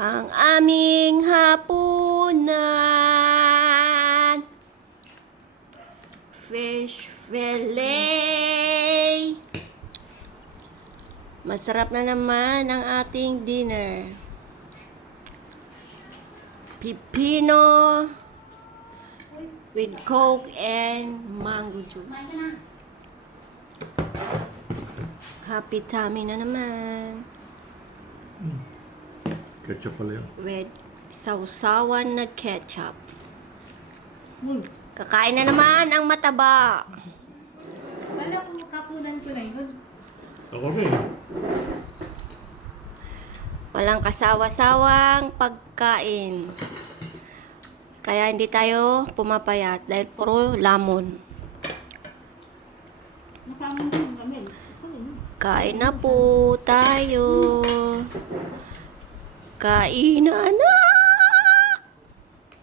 Ang aming hapunan. Fish fillet. Masarap na naman ang ating dinner. Pipino with Coke and mango juice. Happy tummy na naman. Ketchup pala yun. With sausawan na ketchup. Kakain na naman ang mataba. Wala kong kapunan ko na yun. Ako rin. Walang kasawa-sawang pagkain. Kaya hindi tayo pumapayat dahil puro lamon. Nakamon din kami. Kain na po tayo. Kainan na!